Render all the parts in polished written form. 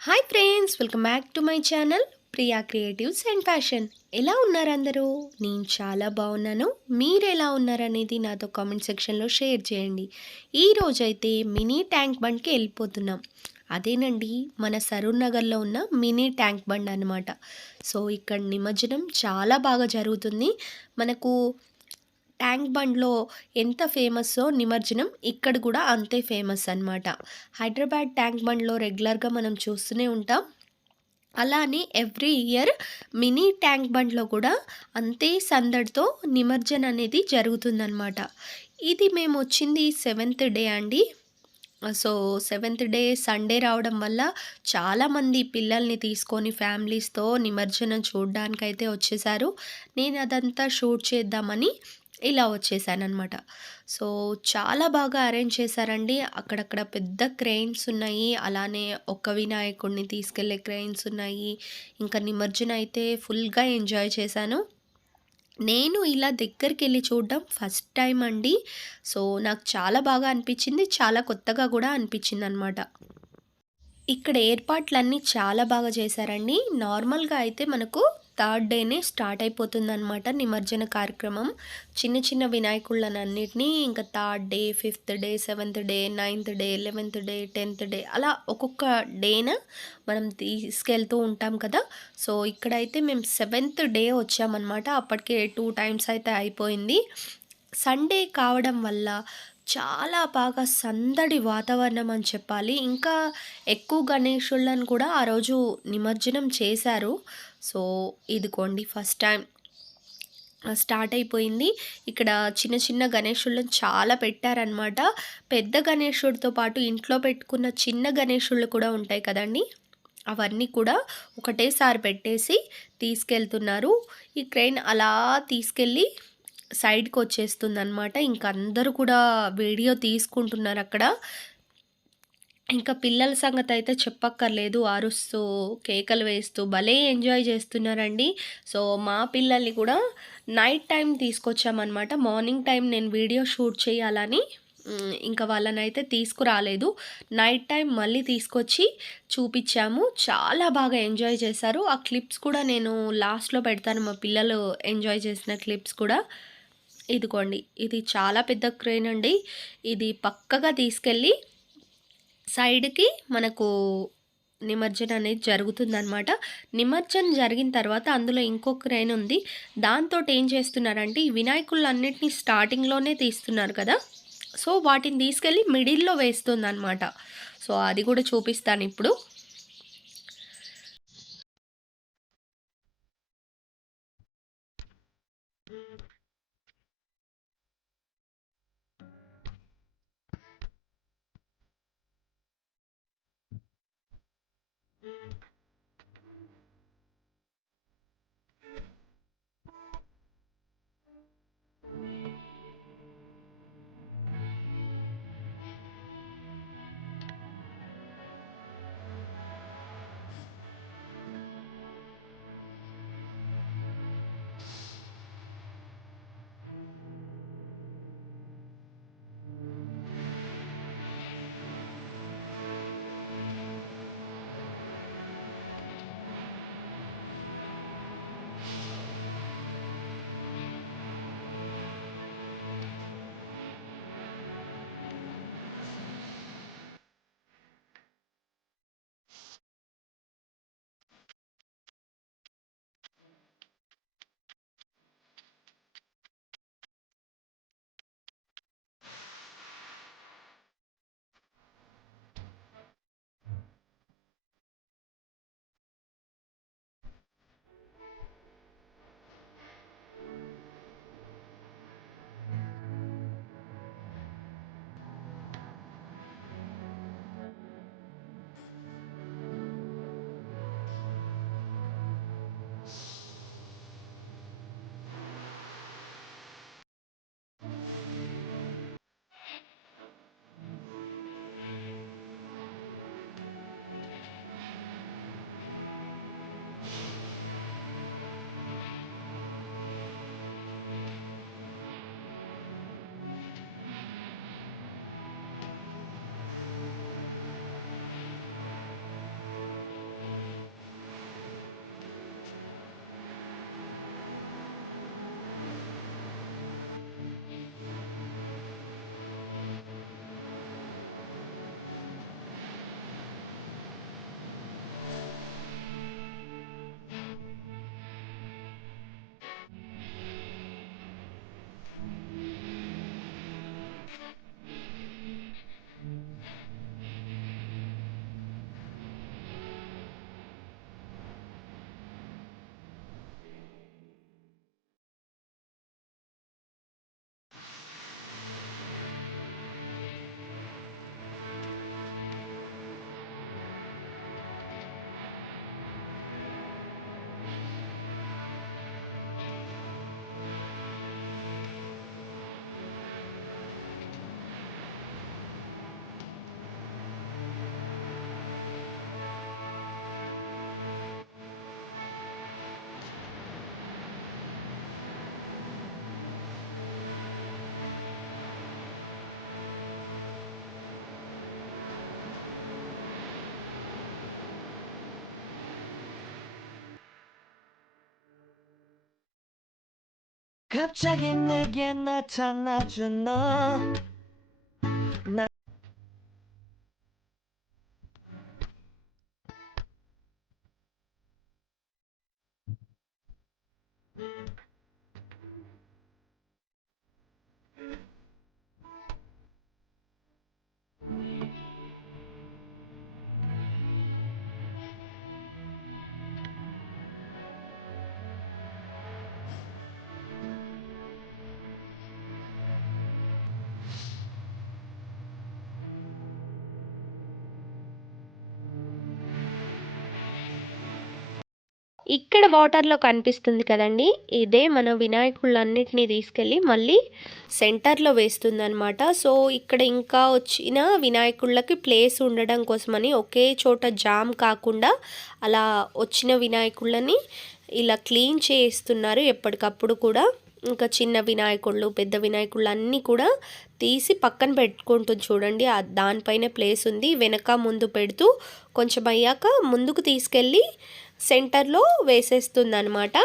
Hi friends, welcome back to my channel Priya creatives and fashion. ఎలా ఉన్నారు అందరూ? నేను చాలా బాగున్నాను. మీరు ఎలా ఉన్నారనేది నాతో కామెంట్ సెక్షన్లో షేర్ చేయండి. ఈరోజైతే మినీ ట్యాంక్ బండ్కి వెళ్ళిపోతున్నాం. అదేనండి, మన సరూర్ నగర్లో ఉన్న మినీ ట్యాంక్ బండ్ అనమాట. సో ఇక్కడ నిమజ్జనం చాలా బాగా జరుగుతుంది. మనకు ట్యాంక్ బండ్లో ఎంత ఫేమస్సో నిమజ్జనం ఇక్కడ కూడా అంతే ఫేమస్ అనమాట. హైదరాబాద్ ట్యాంక్ బండ్లో రెగ్యులర్గా మనం చూస్తూనే ఉంటాం. అలానే ఎవ్రీ ఇయర్ మినీ ట్యాంక్ బండ్లో కూడా అంతే సందడితో నిమజ్జనం అనేది జరుగుతుందన్నమాట. ఇది మేము వచ్చింది సెవెంత్ డే అండి. సో సెవెంత్ డే సండే రావడం వల్ల చాలామంది పిల్లల్ని తీసుకొని ఫ్యామిలీస్తో నిమజ్జనం చూడడానికైతే వచ్చేసారు. నేను అదంతా షూట్ చేద్దామని ఇలా వచ్చేసాననమాట. సో చాలా బాగా అరేంజ్ చేశారండి. అక్కడక్కడ పెద్ద క్రెయిన్స్ ఉన్నాయి. అలానే ఒక్క వినాయకుడిని తీసుకెళ్ళే క్రెయిన్స్ ఉన్నాయి. ఇంకా నిమజ్జనం అయితే ఫుల్గా ఎంజాయ్ చేశాను. నేను ఇలా దగ్గరికెళ్ళి చూడడం ఫస్ట్ టైం అండి. సో నాకు చాలా బాగా అనిపించింది. చాలా కొత్తగా కూడా అనిపించిందనమాట. ఇక్కడ ఏర్పాట్లన్నీ చాలా బాగా చేశారండి. నార్మల్‌గా అయితే మనకు థర్డ్ డేనే స్టార్ట్ అయిపోతుందనమాట నిమజ్జన కార్యక్రమం. చిన్న చిన్న వినాయకుళ్ళనన్నిటిని ఇంకా third day, fifth day, seventh day, ninth day, 11థ్ day, 10థ్ డే అలా ఒక్కొక్క డేన మనం తీసుకెళ్తూ ఉంటాం కదా! సో ఇక్కడైతే మేము సెవెంత్ డే వచ్చామనమాట. అప్పటికే 2 టైమ్స్ అయితే అయిపోయింది. సండే కావడం వల్ల చాలా బాగా సందడి వాతావరణం అని చెప్పాలి. ఇంకా ఎక్కువ గణేశుళ్ళని కూడా ఆ రోజు నిమజ్జనం చేశారు. సో ఇదిగోండి ఫస్ట్ టైం స్టార్ట్ అయిపోయింది. ఇక్కడ చిన్న చిన్న గణేశుళ్ళని చాలా పెట్టారనమాట. పెద్ద గణేశుడితో పాటు ఇంట్లో పెట్టుకున్న చిన్న గణేశుళ్ళు కూడా ఉంటాయి కదండీ! అవన్నీ కూడా ఒకటేసారి పెట్టేసి తీసుకెళ్తున్నారు. ఈ క్రెయిన్ అలా తీసుకెళ్ళి సైడ్‌కొచ్చేస్తుందనమాట. ఇంక అందరూ కూడా వీడియో తీసుకుంటున్నారక్కడ. ఇంకా పిల్లల సంగతయితే చెప్పక్కర్లేదు. అరుస్తూ, కేకలు వేస్తూ భలే ఎంజాయ్ చేస్తున్నారండి. సో, మా పిల్లల్ని కూడా నైట్ టైమ్ తీసుకొచ్చామనమాట. మార్నింగ్ టైం నేను వీడియో షూట్ చేయాలని ఇంకా వాళ్ళనైతే తీసుకురాలేదు. నైట్ టైం మళ్ళీ తీసుకొచ్చి చూపిచ్చాము. చాలా బాగా ఎంజాయ్ చేశారు. ఆ క్లిప్స్ కూడా నేను లాస్ట్‌లో పెడతాను. మా పిల్లలు ఎంజాయ్ చేసిన క్లిప్స్ కూడా. ఇదిగోండి. ఇది చాలా పెద్ద క్రేన్ అండి. ఇది పక్కగా తీసుకెళ్ళి సైడ్‌కి మనకు నిమజ్జనం అనేది జరుగుతుందనమాట. నిమజ్జనం జరిగిన తర్వాత అందులో ఇంకో క్రేన్ ఉంది. దాంతోటి ఏం చేస్తున్నారంటే ఈ వినాయకులన్నిటిని స్టార్టింగ్‌లోనే తీస్తున్నారు కదా! సో, వాటిని తీసుకెళ్ళి మిడిల్‌లో వేస్తుందనమాట. సో, అది కూడా చూపిస్తానిప్పుడు. 갑자기 내게 나타나준 너. 나 ఇక్కడ వాటర్‌లో కనిపిస్తుంది కదండీ! ఇదే మన వినాయకుళ్ళన్నిటిని తీసుకెళ్ళి మళ్ళీ సెంటర్‌లో వేస్తుందనమాట. సో, ఇక్కడ ఇంకా వచ్చిన వినాయకుళ్ళకి ప్లేస్ ఉండడం కోసమని ఒకే చోట జామ్ కాకుండా అలా వచ్చిన వినాయకుళ్ళని ఇలా క్లీన్ చేయిస్తున్నారు ఎప్పటికప్పుడు కూడా. ఇంకా చిన్న వినాయకుళ్ళు, పెద్ద వినాయకుళ్ళు అన్నీ కూడా తీసి పక్కన పెట్టుకుంటుంది చూడండి. దానిపైన ప్లేస్ ఉంది. వెనక ముందు పెడుతూ కొంచెం అయ్యాక ముందుకు తీసుకెళ్ళి సెంటర్‌లో వేసేస్తుందనమాట.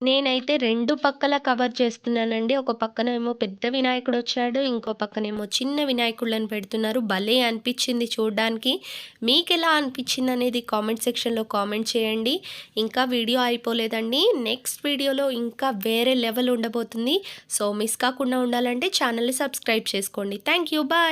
నేనైతే 2 పక్కల కవర్ చేస్తున్నానండి. ఒక పక్కనేమో పెద్ద వినాయకుడొచ్చాడు. ఇంకో పక్కనేమో చిన్న వినాయకుళ్ళని పెడుతున్నారు. భలే అనిపిచ్చింది చూడ్డానికి. మీకెలా అనిపిచ్చిందనేది కామెంట్ సెక్షన్‌లో కామెంట్ చేయండి. ఇంకా వీడియో అయిపోలేదండి. నెక్స్ట్ వీడియోలో ఇంకా వేరే లెవెల్ ఉండబోతుంది. సో, మిస్ కాకుండా ఉండాలంటే ఛానల్‌ని సబ్స్క్రైబ్ చేసుకోండి. Thank you. బాయ్.